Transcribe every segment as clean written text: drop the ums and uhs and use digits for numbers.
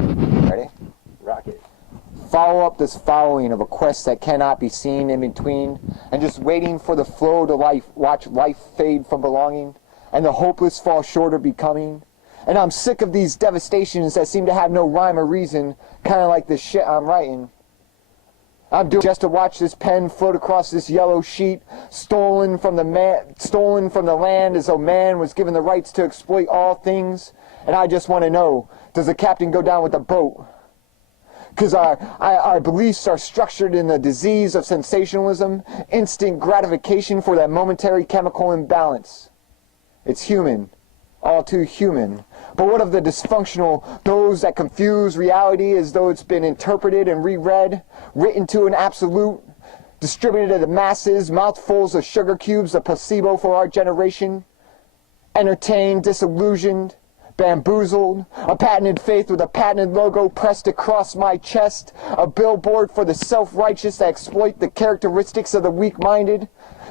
Ready? Rock it. Follow up this following of a quest that cannot be seen in between, and just waiting for the flow to life, watch life fade from belonging, and the hopeless fall short of becoming. And I'm sick of these devastations that seem to have no rhyme or reason, kind of like this shit I'm writing. I'm doing just to watch this pen float across this yellow sheet, stolen from the land as though man was given the rights to exploit all things. And I just want to know, does the captain go down with the boat? Because our beliefs are structured in the disease of sensationalism, instant gratification for that momentary chemical imbalance. It's human, all too human. But what of the dysfunctional, those that confuse reality as though it's been interpreted and reread, written to an absolute, distributed to the masses, mouthfuls of sugar cubes, a placebo for our generation, entertained, disillusioned, bamboozled, a patented faith with a patented logo pressed across my chest, a billboard for the self-righteous that exploit the characteristics of the weak-minded.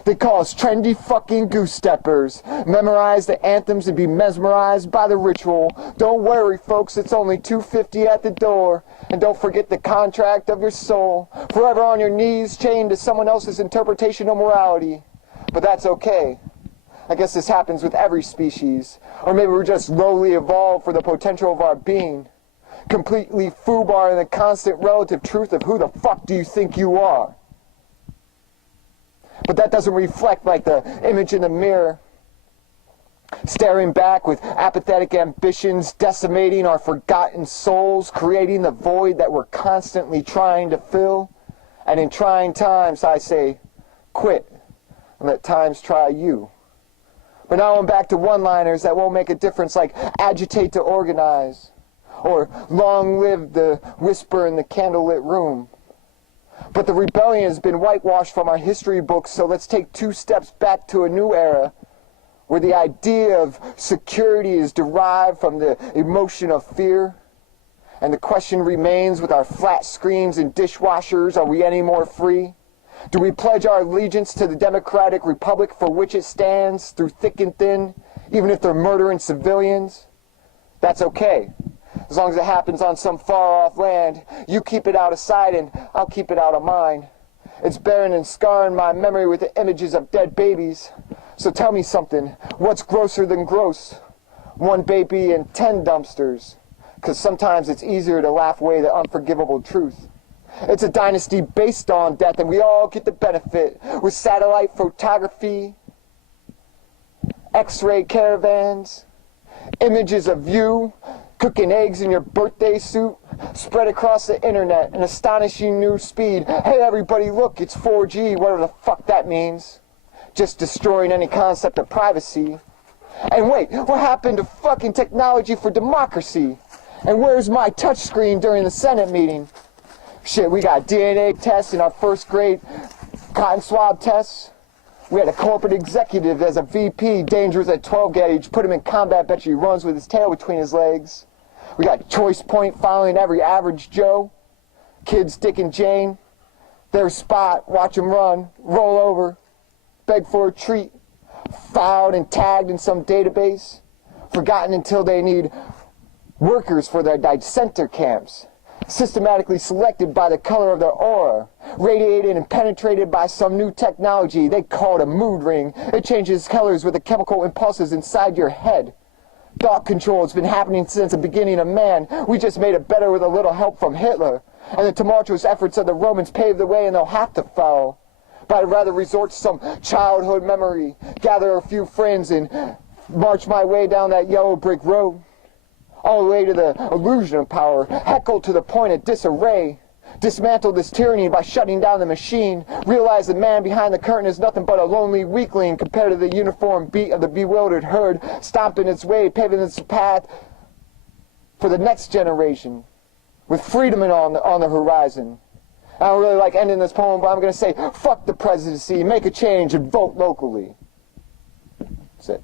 They call us trendy fucking goose steppers, memorize the anthems and be mesmerized by the ritual. Don't worry folks, it's only $2.50 at the door, and don't forget the contract of your soul, forever on your knees chained to someone else's interpretation of morality. But that's okay. I guess this happens with every species. Or maybe we're just lowly evolved for the potential of our being. Completely foobar in the constant relative truth of who the fuck do you think you are? But that doesn't reflect like the image in the mirror. Staring back with apathetic ambitions, decimating our forgotten souls, creating the void that we're constantly trying to fill. And in trying times, I say, quit and let times try you. But now I'm back to one-liners that won't make a difference, like agitate to organize, or long live the whisper in the candlelit room. But the rebellion has been whitewashed from our history books, so let's take 2 steps back to a new era, where the idea of security is derived from the emotion of fear. And the question remains, with our flat screens and dishwashers, are we any more free? Do we pledge our allegiance to the democratic republic for which it stands through thick and thin, even if they're murdering civilians? That's okay, as long as it happens on some far-off land. You keep it out of sight and I'll keep it out of mine. It's barren and scarring my memory with the images of dead babies. So tell me something, what's grosser than gross? 1 baby and 10 dumpsters. Because sometimes it's easier to laugh away the unforgivable truth. It's a dynasty based on death, and we all get the benefit with satellite photography, X-ray caravans, images of you cooking eggs in your birthday suit, spread across the internet, an astonishing new speed. Hey everybody, look, it's 4G, whatever the fuck that means. Just destroying any concept of privacy. And wait, what happened to fucking technology for democracy? And where's my touchscreen during the Senate meeting? Shit, we got DNA tests in our first grade cotton swab tests. We had a corporate executive as a VP, dangerous at 12 gauge, put him in combat, bet you he runs with his tail between his legs. We got choice point following every average Joe. Kids Dick and Jane, their spot, watch them run, roll over, beg for a treat, filed and tagged in some database, forgotten until they need workers for their dissenter camps. Systematically selected by the color of their aura, radiated and penetrated by some new technology. They call it a mood ring. It changes colors with the chemical impulses inside your head. Thought control has been happening since the beginning of man. We just made it better with a little help from Hitler. And the tumultuous efforts of the Romans paved the way, and they'll have to follow. But I'd rather resort to some childhood memory, gather a few friends, and march my way down that yellow brick road. All the way to the illusion of power, heckle to the point of disarray. Dismantle this tyranny by shutting down the machine. Realize the man behind the curtain is nothing but a lonely weakling compared to the uniform beat of the bewildered herd, stomping its way, paving its path for the next generation, with freedom on the horizon. I don't really like ending this poem, but I'm going to say, fuck the presidency, make a change, and vote locally. That's it.